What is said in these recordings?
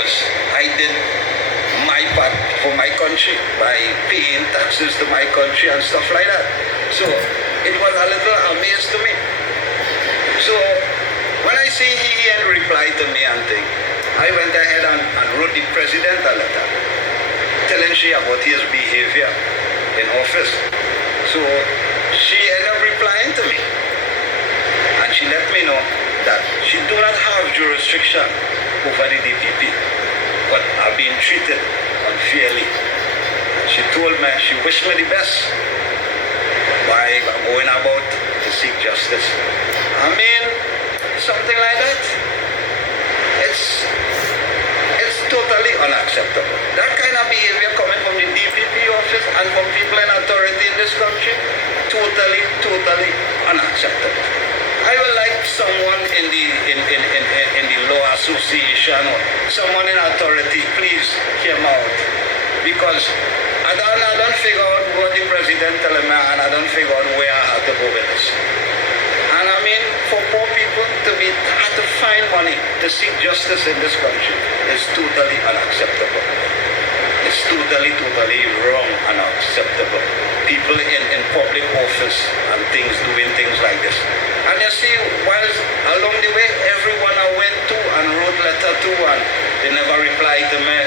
because I did my part for my country by paying taxes to my country and stuff like that. So it was a little amaze to me. So when I see he and reply to me and thing, I went ahead and wrote the president a letter telling she about his behavior in office. So she ended up replying to me, and she let me know that she do not have jurisdiction over the DPP, but are being treated unfairly. She told me she wished me the best by going about to seek justice. I mean, something like that, it's totally unacceptable. That kind of behavior coming from the DPP office and from people in authority in this country, totally unacceptable. I would like someone in the law association or someone in authority, please hear me out, because I don't figure out what the president telling me, and I don't figure out where I have to go with this. And I mean, for poor people to have to find money to seek justice in this country is totally unacceptable. It's totally wrong and unacceptable. People in public office and things doing things like this. And you see, whilst along the way, everyone I went to and wrote letter to, and they never replied to me.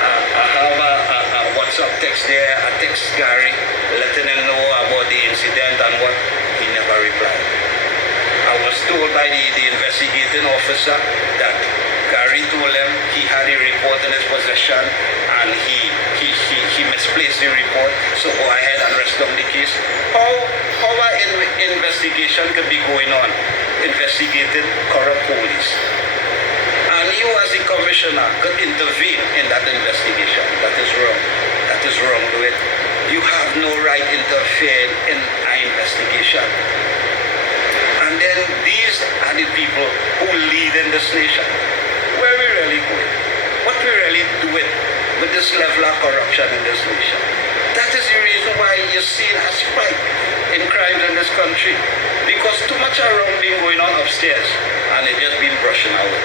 I have a WhatsApp text there. I text Gary, letting him know about the incident and what. He never replied. I was told by the investigating officer that Gary told him he had a report in his possession and he misplaced the report, so go ahead and rest on the case. How an investigation could be going on, investigating corrupt police, and you as the commissioner could intervene in that investigation? That is wrong. That is wrong to it. You have no right to interfere in an investigation. And then these are the people who lead in this nation. Where are we really going? What we really doing with this level of corruption in this nation? That is the reason why you're seeing a spike in crimes in this country. Because too much wrong being going on upstairs and it just been brushing away.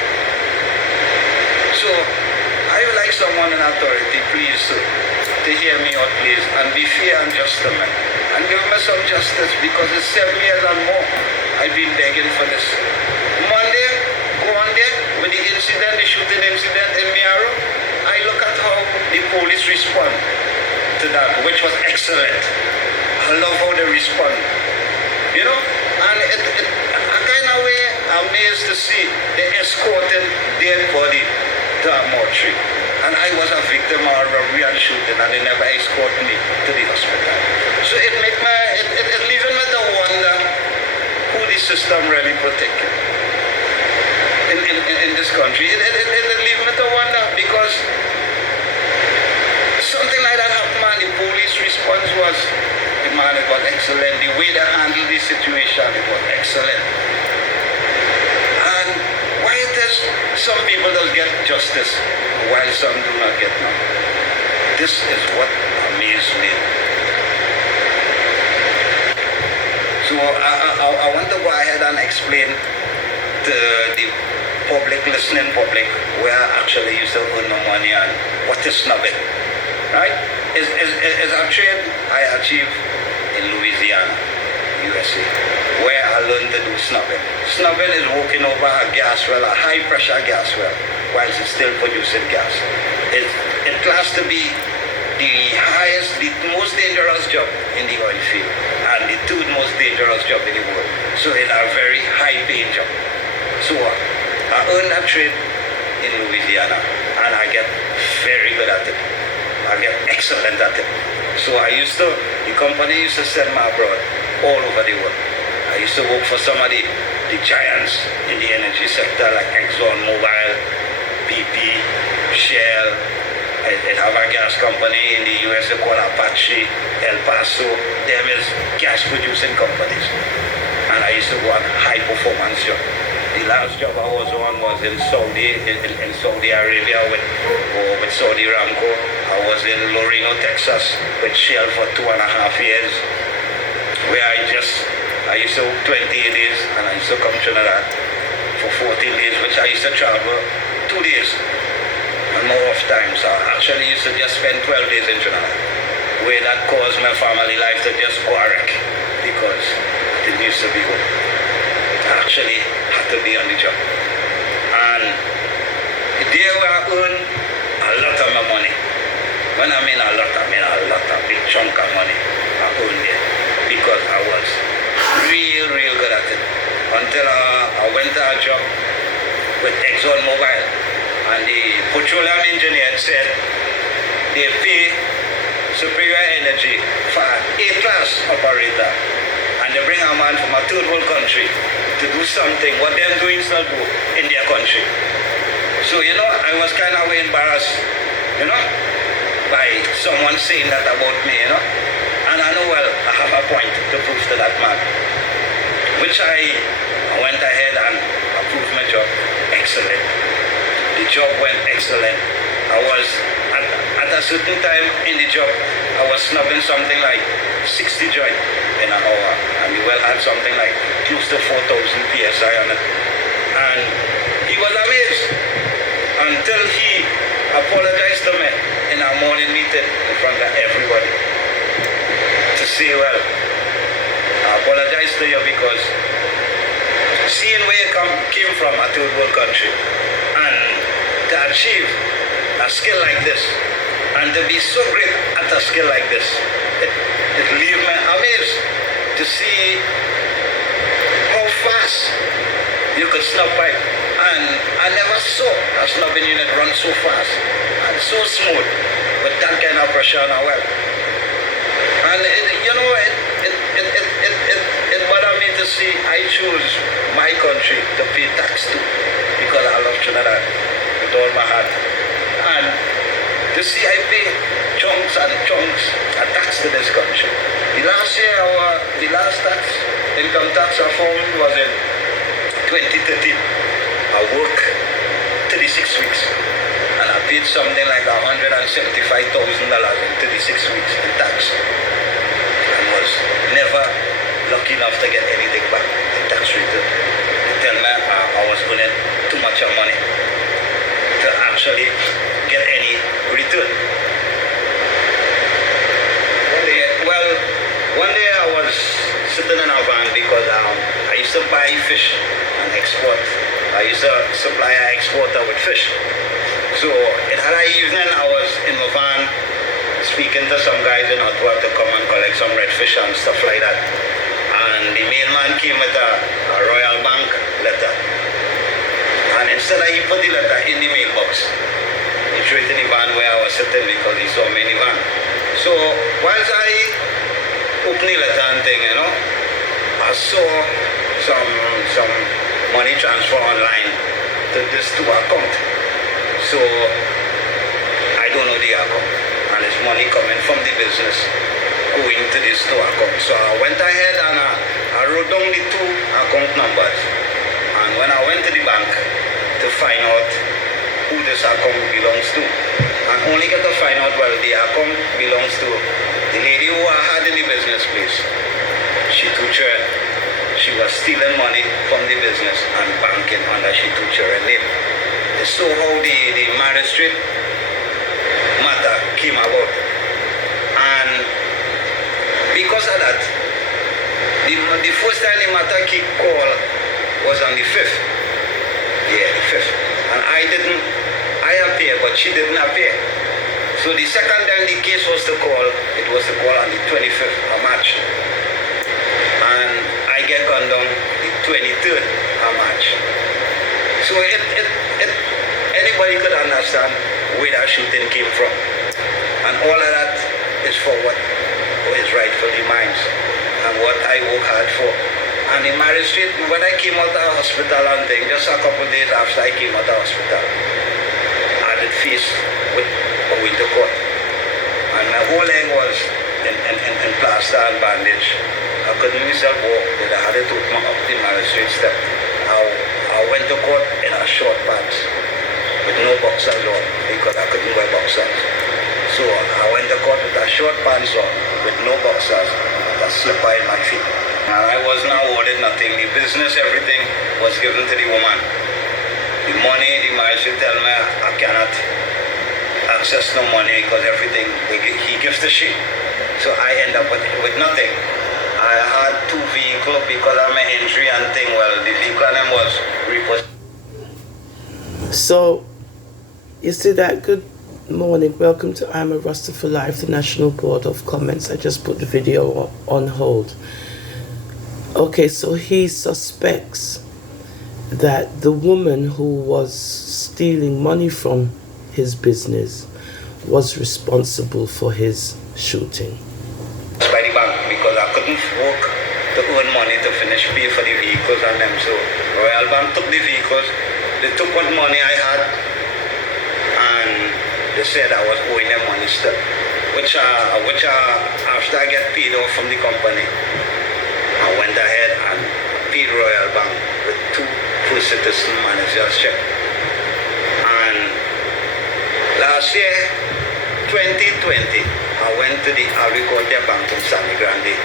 So I would like someone in authority, please, to hear me out, please, and be fair and just to me. And give me some justice, because it's 7 years and more I've been begging for this. Monday, go on there with the incident, the shooting incident in Miaro. I look at how the police respond to that, which was excellent. I love how they respond. You know? And I kind of way amazed to see they escorted their body to a mortuary. And I was a victim of a robbery and shooting, and they never escorted me to the hospital. So it leaving me to wonder who the system really protected in this country. It leaves me to wonder, because something like that happened, man. The police response was, man, it was excellent. The way they handled the situation, it was excellent. And why it is some people don't get justice while some do not get none? This is what amazed me. So I want to go ahead and explain to the public, listening public, where I actually used to earn my money and what is snubbing. Right? Is a trade I achieved in Louisiana, USA, where I learned to do snubbing. Snubbing is walking over a gas well, a high pressure gas well, whilst it's still producing gas. It classed to be the most dangerous job in the oil field, and the third most dangerous job in the world. So it's a very high paying job. So I earned that trade in Louisiana, and I get very good at it. I get excellent at it. So the company used to send me abroad all over the world. I used to work for some of the giants in the energy sector, like Exxon Mobil, BP, Shell. I have a gas company in the US called Apache, El Paso. Them is gas producing companies. And I used to go on high performance job. The last job I was on was in Saudi Arabia with Saudi Aramco. I was in Laredo, Texas with Shell for 2.5 years, where I used to work 28 days, and I used to come to Trinidad for 14 days, which I used to travel 2 days So actually used to just spend 12 days in Trinidad, where that caused my family life to just go a wreck because it used to be home. I actually had to be on the job. And there where I earn a lot of my money. When I mean a lot, I mean a lot, a big chunk of money I earned there because I was real good at it. Until I went to a job with Exxon Mobil, and the petroleum engineer said they pay superior energy for an A-class operator, and they bring a man from a third world country to do something what them doing not do in their country. So I was kind of embarrassed, by someone saying that about me, and I know, well, I have a point to prove to that man, which I went ahead and approved my job. Excellent. The job went excellent. I was, at a certain time in the job, I was snubbing something like 60 joint in an hour, and the well had something like close to 4,000 PSI on it. And he was amazed until he apologized to me in a morning meeting in front of everybody to say, well, I apologize to you because seeing where you came from, a third world country, and to achieve a skill like this, and to be so great at a skill like this, it leaves me amazed to see how fast you could snub pipe. And I never saw a snubbing unit run so fast and so smooth with that kind of pressure on a well. And it bothered me to see I choose my country to pay tax to because I love Trinidad with all my heart. And to see I pay chunks and chunks of tax to this country. The last year, the last income tax I found was in 2013. I worked 36 weeks and I paid something like $175,000 in 36 weeks in tax. I was never lucky enough to get anything back in tax return. They tell me I was earning too much of money to actually get any return. One day I was sitting in a van because I used to buy fish and export. I used to supply an exporter with fish. So it had an evening I was in my van speaking to some guys in Ottawa to come and collect some redfish and stuff like that. And the mailman came with a Royal Bank letter. And instead of he put the letter in the mailbox, he threw it in the van where I was sitting because he saw me in the van. So whilst I opened the letter and thing, I saw some money transfer online to this two account. So I don't know the account, and it's money coming from the business going to this two account. So I went ahead and I wrote down the two account numbers, and when I went to the bank to find out who this account belongs to, and only get to find out, well, the account belongs to the lady who I had in the business place. She took her. She was stealing money from the business and banking under she took her name. So how the magistrate matter came about. And because of that, the first time the matter came call was on the 5th. Yeah, the 5th. And I appeared, but she didn't appear. So the second time the case was to call, it was to call on the 25th of March. And I get gone down the 23rd of March. So anybody could understand where that shooting came from. And all of that is for what is rightfully mine and what I work hard for. And the magistrate, when I came out of the hospital and thing, just a couple of days after I came out of the hospital, I had faced with going to court. And my whole leg was in plaster and bandage. I couldn't myself walk, but I had to open up the magistrate step. I went to court in a short pants with no boxers on because I couldn't wear boxers. So I went to court with a short pants on with no boxers, with a slipper in my feet. And I was not awarded nothing. The business, everything was given to the woman. The money, the magistrate tell me I cannot access no money because everything he gives the shit. So I end up with nothing. I had 2 vehicles because of my injury and thing. Well, the vehicle name was repossessed. So, you see that? Good morning. Welcome to I'm a Rasta for Life, the National Board of Comments. I just put the video on hold. Okay, so he suspects that the woman who was stealing money from his business was responsible for his shooting. By the bank because I couldn't work to earn money to finish pay for the vehicles and them. So Royal Bank took the vehicles, they took what money I had, and they said I was owing them money still. Which after I get paid off from the company, I went ahead and paid Royal Bank with 2 full citizen managers check. And last year, 2020, I went to the Agriculture Bank in Sani Grande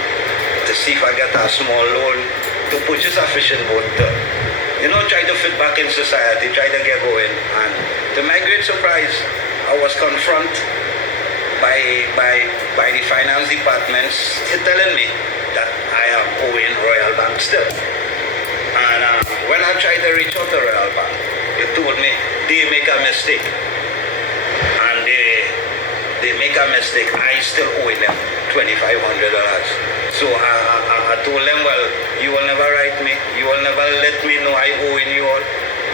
to see if I get a small loan to purchase a fishing boat to, try to fit back in society, try to get going. And to my great surprise, I was confronted by the finance department telling me that I am owing Royal Bank still. And when I tried to reach out to Royal Bank, they told me they make a mistake. And they make a mistake. I still owe them $2,500. So I told them, well, you will never write me. You will never let me know I owe you all.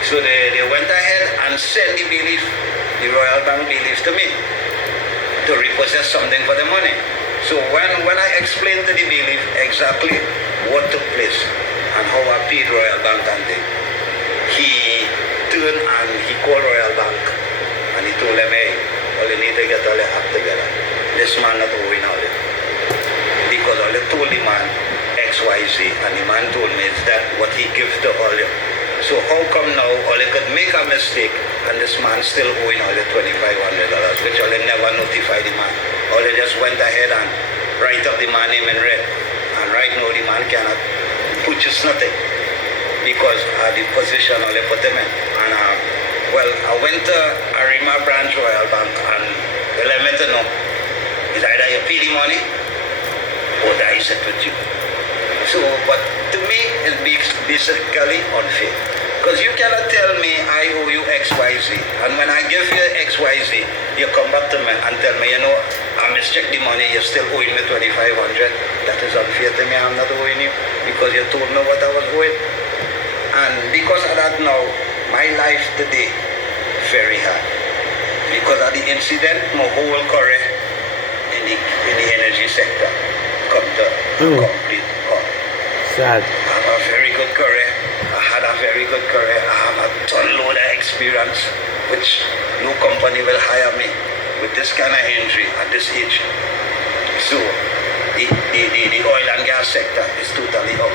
So they went ahead and sent the Royal Bank bailiff to me to repossess something for the money. So when I explained to the bailiff exactly what took place and how I paid Royal Bank and thing, he turned and he called Royal Bank and he told them, hey, all you need to get all the act together. This man not owing all it. Because all they told the man XYZ and the man told me is that what he gives to all you. So how come now all they could make a mistake and this man still owing all the $2,500, which all they never notified the man. All they just went ahead and write up the man name in red. And right now the man cannot purchase nothing because of the position all they put him in. And well, I went to Arima branch Royal Bank and they let me to know is either you pay the money or I sit with you. So, but to me, it makes basically unfair. Because you cannot tell me I owe you XYZ. And when I give you XYZ, you come back to me and tell me, I mischecked the money, you're still owing me $2,500. That is unfair to me, I'm not owing you. Because you told me what I was owing. And because of that now, my life today, very hard. Because of the incident, my whole career in the energy sector come to complete halt. Sad. I have a very good career. I had a very good career. I have a ton load of experience, which no company will hire me with this kind of injury at this age. So the oil and gas sector is totally out.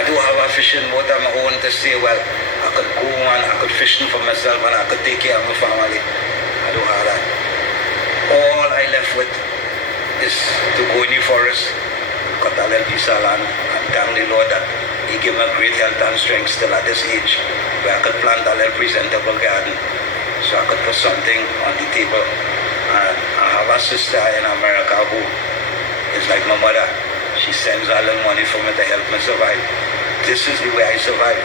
I do have a fishing boat of my own to say, well, I could go and I could fish for myself and I could take care of my family. I don't have that. All I left with is to go in the forest, cut a little piece of land, and thank the Lord that He gave me great health and strength still at this age, where I could plant a little presentable garden, so I could put something on the table. And I have a sister in America who is like my mother. She sends a little money for me to help me survive. This is the way I survive.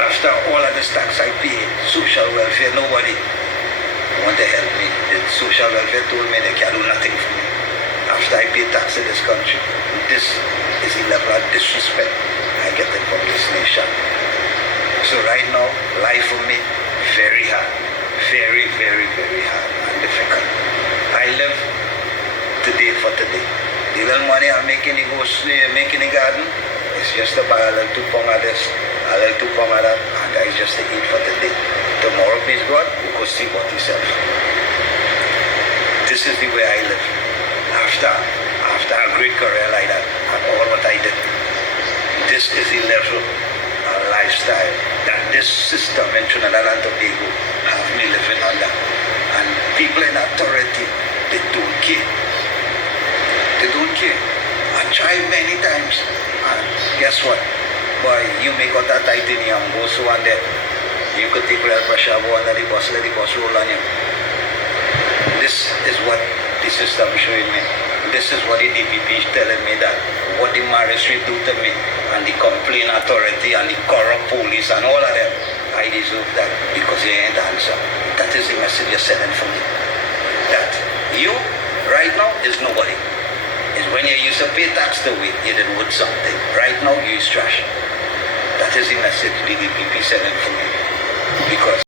After all of this tax I pay, social welfare, nobody want to help me. The social welfare told me they can't do nothing for me. After I pay tax in this country, this is the level of disrespect I get it from this nation. So right now, life for me, very hard. Very, very, very hard and difficult. I live today for today. The little money I'm making in the garden is just to buy a little 2 pound of this, a little 2 pound of that, and that is just to eat for today. Tomorrow, please God, we go see what Himself. This is the way I live. After a great career like that, and all what I did, this is the level of lifestyle that this system in Trinidad and Tobago have me living under. And people in authority, they don't care. They don't care. I tried many times, and guess what? Boy, you make out that titanium, go so and there. You could take real pressure, go under the bus, let the bus roll on you. system showing me. This is what the DPP is telling me, that what the magistrate do to me, and the complaint authority, and the corrupt police, and all of them, I deserve that because you ain't the answer. That is the message you're sending for me. That you, right now, is nobody. Is when you used to pay tax to it, you did worth something. Right now, you is trash. That is the message the DPP sending for me. Because